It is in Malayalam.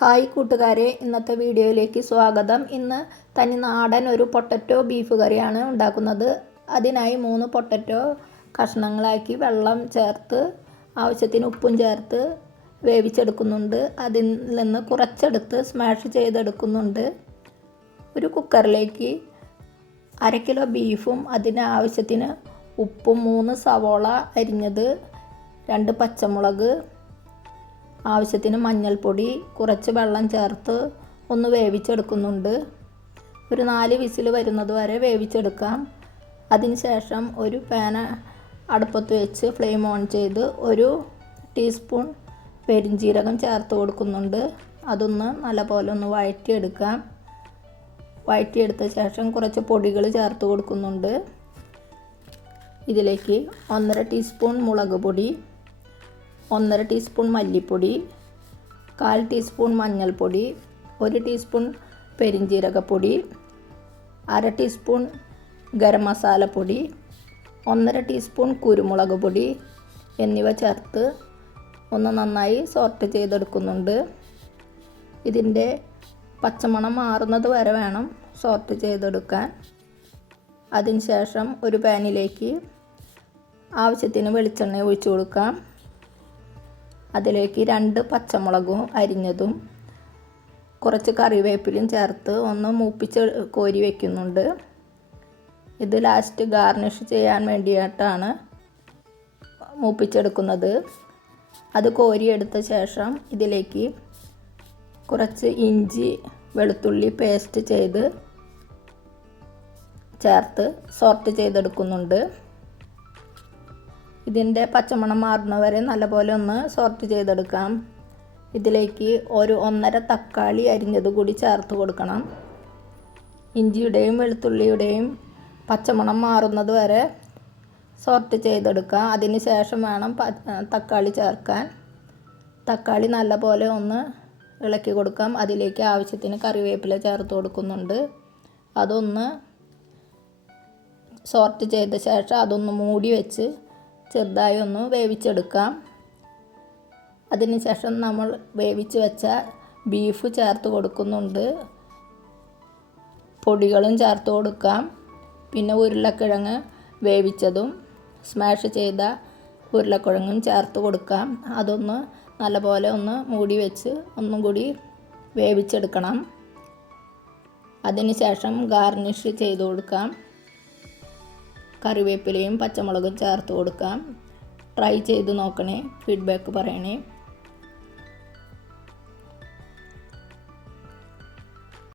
ഹായ് കൂട്ടുകാരെ, ഇന്നത്തെ വീഡിയോയിലേക്ക് സ്വാഗതം. ഇന്ന് തനി നാടൻ ഒരു പൊട്ടറ്റോ ബീഫ് കറിയാണ് ഉണ്ടാക്കുന്നത്. അതിനായി 3 പൊട്ടറ്റോ കഷ്ണങ്ങളാക്കി വെള്ളം ചേർത്ത് ആവശ്യത്തിന് ഉപ്പും ചേർത്ത് വേവിച്ചെടുക്കുന്നുണ്ട്. അതിൽ നിന്ന് കുറച്ചെടുത്ത് സ്മാഷ് ചെയ്തെടുക്കുന്നുണ്ട്. ഒരു കുക്കറിലേക്ക് 1/2 കിലോ ബീഫും അതിന് ആവശ്യത്തിന് ഉപ്പും 3 സവോള അരിഞ്ഞത്, 2 പച്ചമുളക്, ആവശ്യത്തിന് മഞ്ഞൾപ്പൊടി, കുറച്ച് വെള്ളം ചേർത്ത് ഒന്ന് വേവിച്ചെടുക്കുന്നുണ്ട്. ഒരു 4 വിസിൽ വരുന്നത് വരെ വേവിച്ചെടുക്കാം. അതിനുശേഷം ഒരു പാൻ അടുപ്പത്ത് വെച്ച് ഫ്ലെയിം ഓൺ ചെയ്ത് 1 ടീസ്പൂൺ പെരിഞ്ജീരകം ചേർത്ത് കൊടുക്കുന്നുണ്ട്. അതൊന്ന് നല്ലപോലെ ഒന്ന് വഴറ്റിയെടുക്കാം. വഴറ്റിയെടുത്ത ശേഷം കുറച്ച് പൊടികൾ ചേർത്ത് കൊടുക്കുന്നുണ്ട്. ഇതിലേക്ക് 1.5 ടീസ്പൂൺ മുളക് പൊടി, 1.5 ടീസ്പൂൺ മല്ലിപ്പൊടി, 1/4 ടീസ്പൂൺ മഞ്ഞൾപ്പൊടി, 1 ടീസ്പൂൺ പെരിഞ്ജീരകപ്പൊടി, 1/2 ടീസ്പൂൺ ഗരം മസാലപ്പൊടി, 1.5 ടീസ്പൂൺ കുരുമുളക് പൊടി എന്നിവ ചേർത്ത് ഒന്ന് നന്നായി സോർട്ട് ചെയ്തെടുക്കുന്നുണ്ട്. ഇതിൻ്റെ പച്ചമണം മാറുന്നത് വരെ വേണം സോർട്ട് ചെയ്തെടുക്കാൻ. അതിനുശേഷം ഒരു പാനിലേക്ക് ആവശ്യത്തിന് വെളിച്ചെണ്ണ ഒഴിച്ചു കൊടുക്കാം. അതിലേക്ക് 2 പച്ചമുളകും അരിഞ്ഞതും കുറച്ച് കറിവേപ്പിലയും ചേർത്ത് ഒന്ന് മൂപ്പിച്ച് കോരി വയ്ക്കുന്നുണ്ട്. ഇത് ലാസ്റ്റ് ഗാർണിഷ് ചെയ്യാൻ വേണ്ടിയിട്ടാണ് മൂപ്പിച്ചെടുക്കുന്നത്. അത് കോരിയെടുത്ത ശേഷം ഇതിലേക്ക് കുറച്ച് ഇഞ്ചി വെളുത്തുള്ളി പേസ്റ്റ് ചെയ്ത് ചേർത്ത് സോർട്ട് ചെയ്തെടുക്കുന്നുണ്ട്. ഇതിൻ്റെ പച്ചമണം മാറുന്നവരെ നല്ലപോലെ ഒന്ന് സോർട്ട് ചെയ്തെടുക്കാം. ഇതിലേക്ക് 1.5 തക്കാളി അരിഞ്ഞത് കൂടി ചേർത്ത് കൊടുക്കണം. ഇഞ്ചിയുടെയും വെളുത്തുള്ളിയുടെയും പച്ചമണം മാറുന്നത് വരെ സോർട്ട് ചെയ്തെടുക്കാം. അതിന് ശേഷം വേണം തക്കാളി ചേർക്കാൻ. തക്കാളി നല്ലപോലെ ഒന്ന് ഇളക്കി കൊടുക്കാം. അതിലേക്ക് ആവശ്യത്തിന് കറിവേപ്പില ചേർത്ത് കൊടുക്കുന്നുണ്ട്. അതൊന്ന് സോർട്ട് ചെയ്ത ശേഷം അതൊന്ന് മൂടി വെച്ച് ചെറുതായി ഒന്ന് വേവിച്ചെടുക്കാം. അതിനുശേഷം നമ്മൾ വേവിച്ച് വെച്ച ബീഫ് ചേർത്ത് കൊടുക്കുന്നുണ്ട്. പൊടികളും ചേർത്ത് കൊടുക്കാം. പിന്നെ ഉരുളക്കിഴങ്ങ് വേവിച്ചതും സ്മാഷ് ചെയ്ത ഉരുളക്കിഴങ്ങും ചേർത്ത് കൊടുക്കാം. അതൊന്ന് നല്ലപോലെ ഒന്ന് മൂടി വെച്ച് ഒന്നും കൂടി വേവിച്ചെടുക്കണം. അതിനുശേഷം ഗാർണിഷ് ചെയ്ത് കൊടുക്കാം. കറിവേപ്പിലയും പച്ചമുളകും ചേർത്ത് കൊടുക്കാം. ട്രൈ ചെയ്ത് നോക്കണേ, ഫീഡ്ബാക്ക് പറയണേ.